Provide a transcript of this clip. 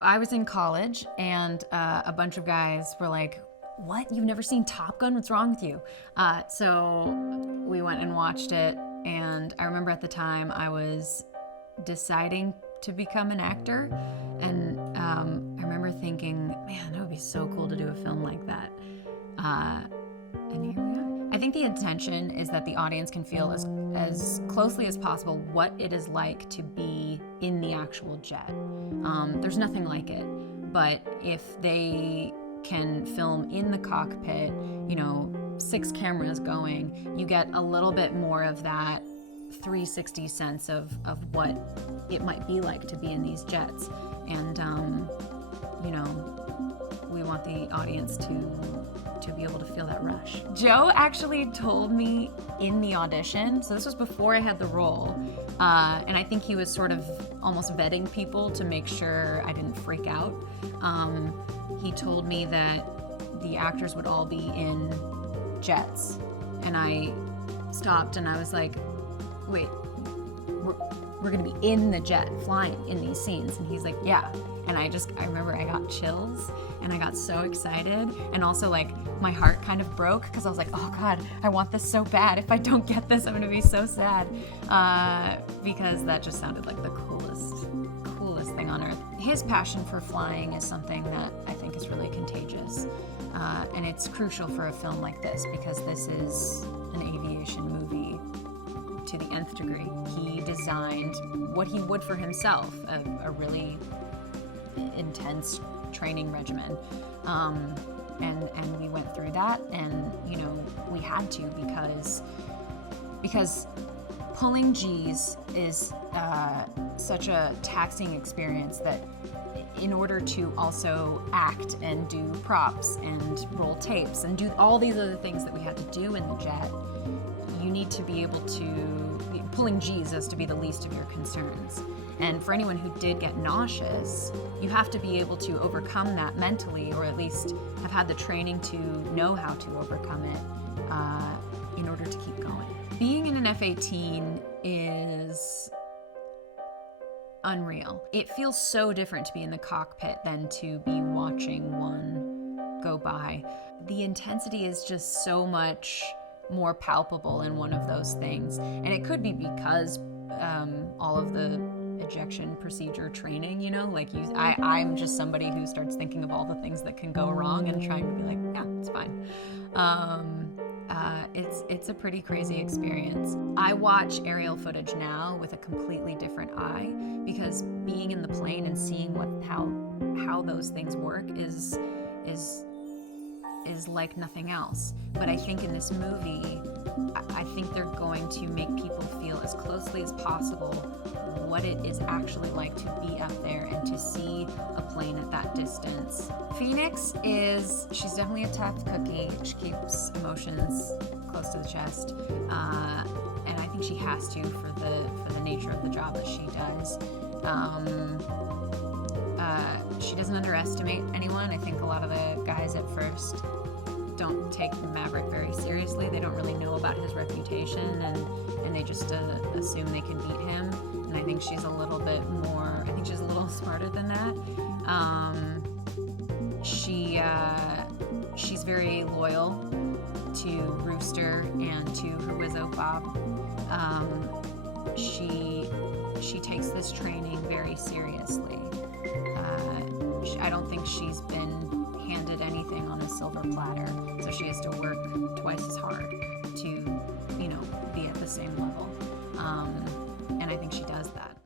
I was in college, and a bunch of guys were like, "What? You've never seen Top Gun? What's wrong with you?" So we went and watched it, and I remember at the time I was deciding to become an actor, and I remember thinking, man, that would be so cool to do a film like that. And here we are. I think the intention is that the audience can feel as closely as possible what it is like to be in the actual jet. There's nothing like it, but if they can film in the cockpit, 6 cameras going, you get a little bit more of that 360 sense of what it might be like to be in these jets. And, we want the audience to be able to feel that rush. Joe actually told me in the audition, so this was before I had the role, and I think he was sort of almost vetting people to make sure I didn't freak out. He told me that the actors would all be in jets, and I stopped and I was like, wait, we're gonna be in the jet flying in these scenes? And he's like, yeah. And I remember I got chills and I got so excited, and also like my heart kind of broke because I was like, oh God, I want this so bad. If I don't get this, I'm gonna be so sad, because that just sounded like the coolest thing on earth. His passion for flying is something that I think is really contagious, and it's crucial for a film like this because this is an aviation movie to the nth degree. He designed what he would for himself, a really intense training regimen, and we went through that, and we had to because pulling G's is such a taxing experience that in order to also act and do props and roll tapes and do all these other things that we had to do in the jet, you need to be able to, pulling G's has to be the least of your concerns. And for anyone who did get nauseous, you have to be able to overcome that mentally, or at least have had the training to know how to overcome it in order to keep going. Being in an F-18 is unreal. It feels so different to be in the cockpit than to be watching one go by. The intensity is just so much more palpable in one of those things. And it could be because all of the ejection procedure training, I'm just somebody who starts thinking of all the things that can go wrong and trying to be like, yeah, it's fine. It's a pretty crazy experience. I watch aerial footage now with a completely different eye, because being in the plane and seeing how those things work is like nothing else. But I think in this movie, I think they're going to make people feel as closely as possible what it is actually like to be up there and to see a plane at that distance. Phoenix she's definitely a tough cookie. She keeps emotions close to the chest, and I think she has to for the nature of the job that she does. She doesn't underestimate anyone. I think a lot of the guys at first don't take Maverick very seriously. They don't really know about his reputation, and they just assume they can beat him. And I think she's a little smarter than that. She's very loyal to Rooster and to her Wizzo Bob. She takes this training very seriously. I don't think she's been handed anything on a silver platter, so she has to work twice as hard to, be at the same level. And I think she does that.